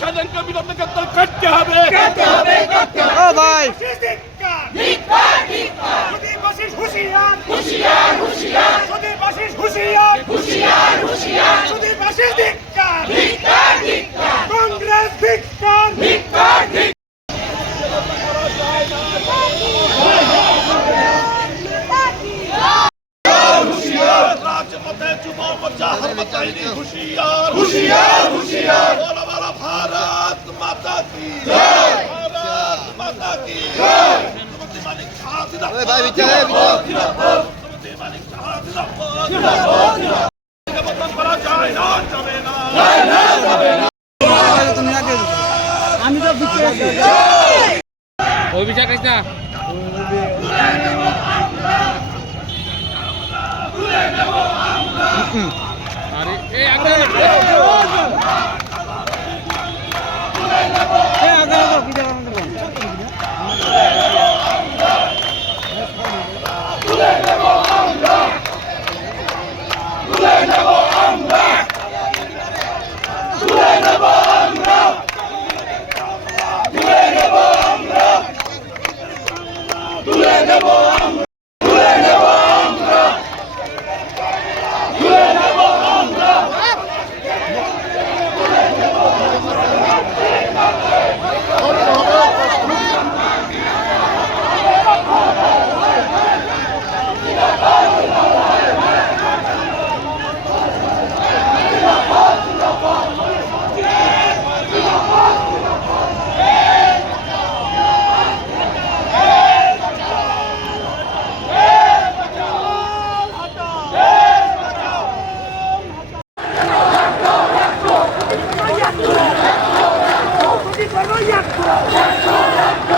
স্বাধীনকে বিলম্ব করতে হবে। ও ভাই কংগ্রেস ধিক্কার। রাজপথে যুব মোর্চা হরমতাইনি হুঁশিয়ার হুঁশিয়ার হুঁশিয়ার। বলো বলো ভারত মাতা কি জয়, ভারত মাতা কি জয়। শ্রীমতী মানিক শাহ জিন্দাবাদ, শ্রীমতী মানিক শাহ জিন্দাবাদ। বদল করা যায় না, যাবে না। তুমি আগে আমি তো বুঝতে আছি ওই বিচার করিস না। আরে এই আগে Let's go!